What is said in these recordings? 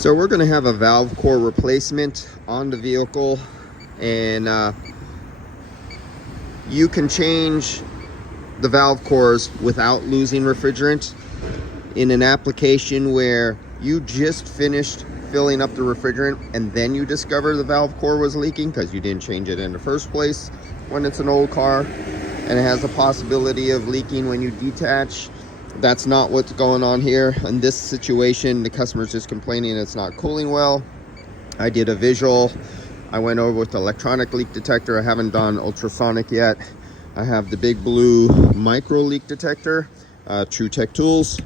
So we're going to have a valve core replacement on the vehicle, and you can change the valve cores without losing refrigerant in an application where you just finished filling up the refrigerant and then you discover the valve core was leaking because you didn't change it in the first place when it's an old car and it has a possibility of leaking when you detach. That's not what's going on here. In this situation, the customer's just complaining it's not cooling well. I did a visual. I went over with the electronic leak detector. I haven't done ultrasonic yet. I have the big blue micro leak detector, True Tech Tools.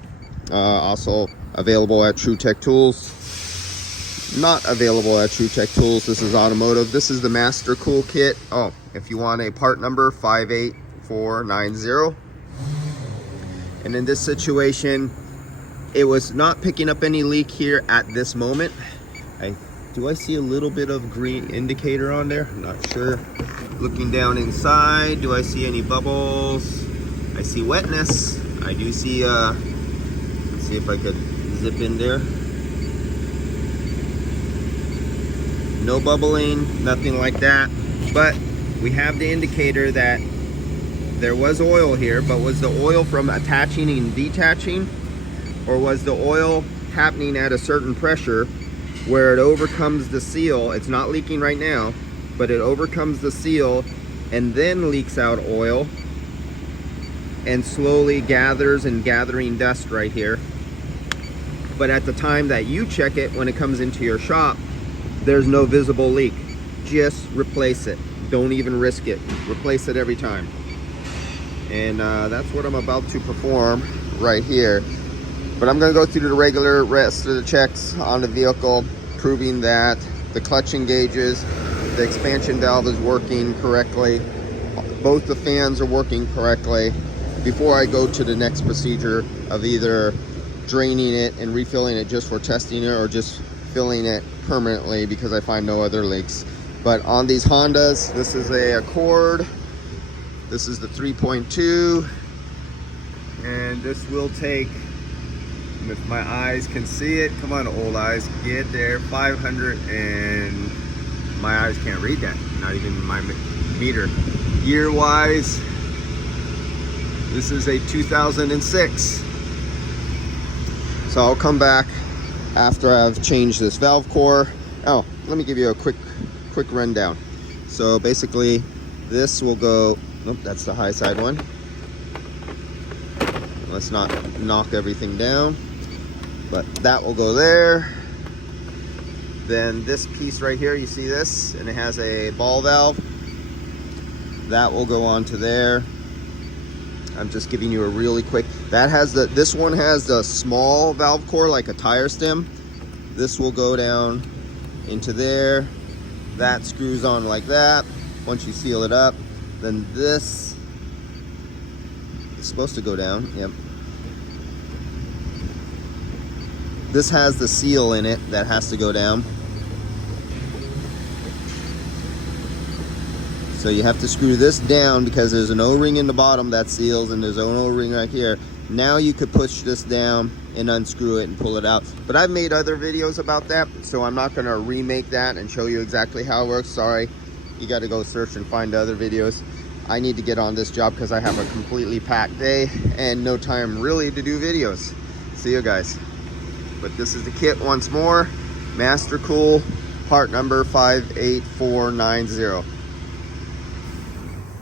Also available at True Tech Tools. Not available at True Tech Tools. This is automotive. This is the MASTERCOOL kit. Oh, if you want a part number, 58490. And in this situation, it was not picking up any leak here at this moment. Do I see a little bit of green indicator on there? I'm not sure. Looking down inside, do I see any bubbles? I see wetness. I do see, let's see if I could zip in there. No bubbling, nothing like that. But we have the indicator that there was oil here, but was the oil from attaching and detaching, or was the oil happening at a certain pressure where it overcomes the seal? It's not leaking right now, but it overcomes the seal and then leaks out oil and slowly gathering dust right here. But at the time that you check it, when it comes into your shop, there's no visible leak. Just replace it. Don't even risk it. Replace it every time. And that's what I'm about to perform right here. But I'm going to go through the regular rest of the checks on the vehicle, proving that the clutch engages, the expansion valve is working correctly, both the fans are working correctly, before I go to the next procedure of either draining it and refilling it just for testing it, or just filling it permanently because I find no other leaks. But on these Hondas, this is a Accord. This is the 3.2, and this will take, if my eyes can see it, come on old eyes, get there, 500, and my eyes can't read that, not even my meter. Year wise, this is a 2006. So I'll come back after I've changed this valve core. Oh, let me give you a quick rundown. So basically this will go, nope, that's the high side one. Let's not knock everything down, but that will go there. Then this piece right here, you see this, and it has a ball valve. That will go onto there. I'm just giving you a really quick, that has the, this one has the small valve core like a tire stem. This will go down into there. That screws on like that. Once you seal it up, then this is supposed to go down. Yep. This has the seal in it that has to go down. So you have to screw this down because there's an O-ring in the bottom that seals, and there's an O-ring right here. Now you could push this down and unscrew it and pull it out. But I've made other videos about that, so I'm not gonna remake that and show you exactly how it works. Sorry, you gotta go search and find other videos. I need to get on this job because I have a completely packed day and no time really to do videos. See you guys. But this is the kit once more. MASTERCOOL, part number 58490.